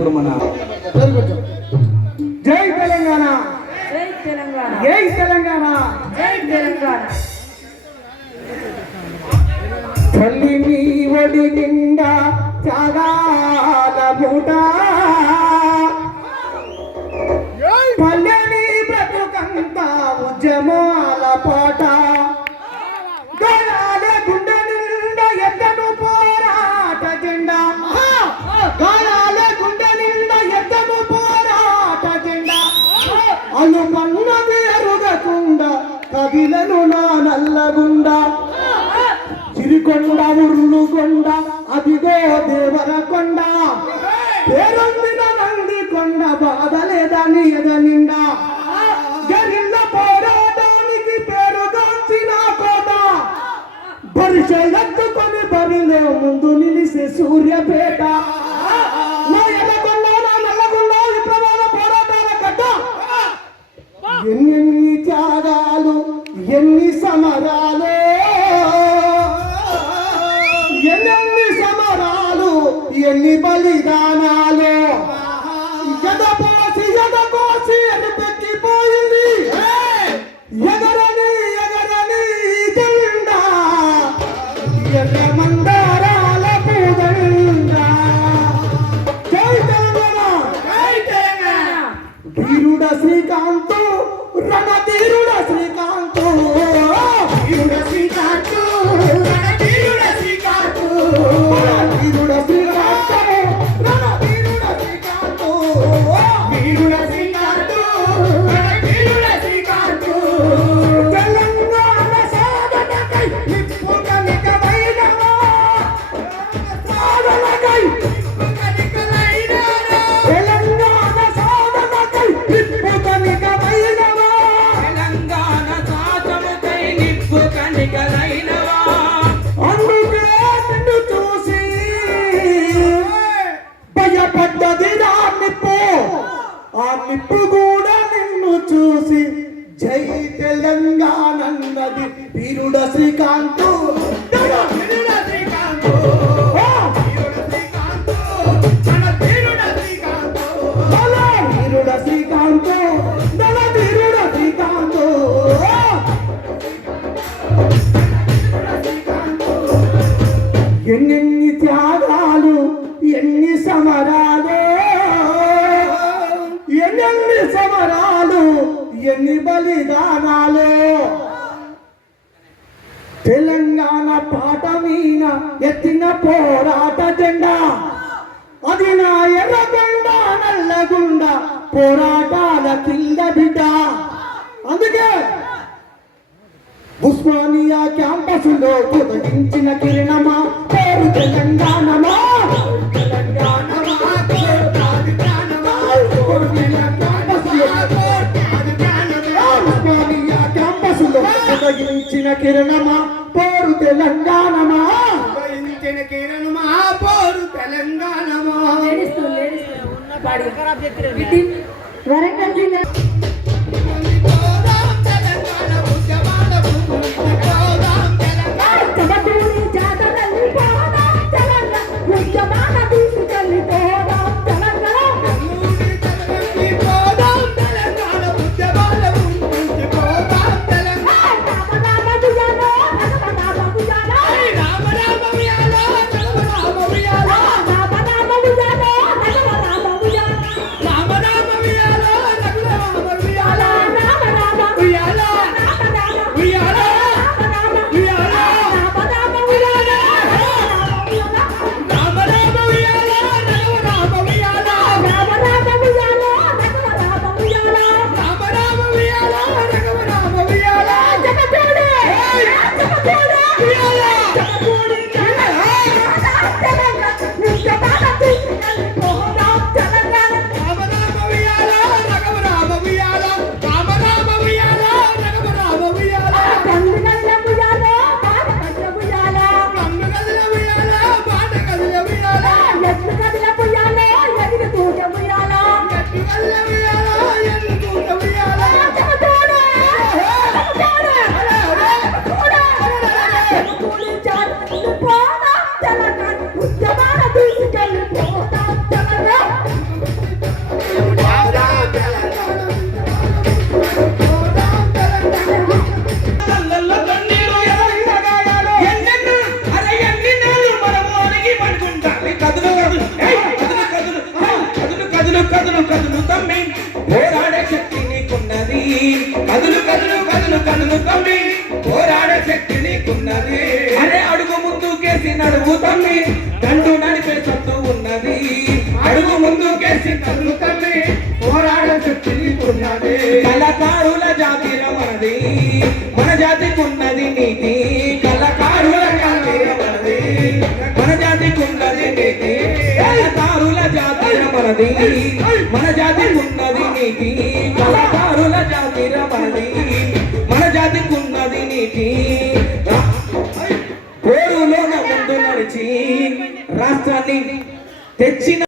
ఇప్పుడు మన జై తెలంగాణ. జై తెలంగాణ. జై తెలంగాణ. జై తెలంగాణ. తల్లి నీ ఒడి నిండా త్యాగాల మూట. పల్లెని బ్రతుకంతా ఉర్లు కొండ అదిగో దేవర కొండ పేరొందిన నంది కొండ బాధలేదని ఎదనిండా. గరిల్ల పోరాటానికి పేరుగాంచిన కోట. పరిచయెత్తుకొని బరిలో ముందు నిలిసే సూర్యపేట. ఎన్ని బలిదానాలు? ఎదపోసి ఎదపోసి ఎదపెక్కిపోయింది ఎగరని ఎగరని జెండా. ఎర్ర మందారాల జై తెలంగాణ. శ్రీకాంత్ రణధీరుడ. శ్రీకాంత్ ఆనందది. వీరుడ శ్రీకాంతు ఎన్ని బలిదానాలు? తెలంగాణ పాట మీన ఎత్తిన పోరాట జెండా. అది నా ఎర్రగొండ నల్లగుండ పోరాటాల కింద బిడ్డ. అందుకే ఉస్మానియా క్యాంపస్లో ఉదయించిన కిరణమా పేరు తెలంగాణమా? తెలంగాణ ఉదయించిన కిరణమా? పేరు తెలంగాణమా? ఉదయించిన కిరణమా? పోరు తెలంగాణమా? వరంగల్ జిల్లా నడువు తల్లి దండు నడిపే సత్తు ఉన్నది. అడుగు ముందుకేసి కన్ను తల్లి పోరాడే శక్తి ఉన్నది. కళకారుల జాతిల మనది మన జాతికి ఉన్నది నీతి. కళకారుల జాతిల మనది మన జాతికి ఉన్నది నీతి. కళకారుల జాతిల మనది మన జాతికి ఉన్నది నీతి. కళకారు తెచ్చిన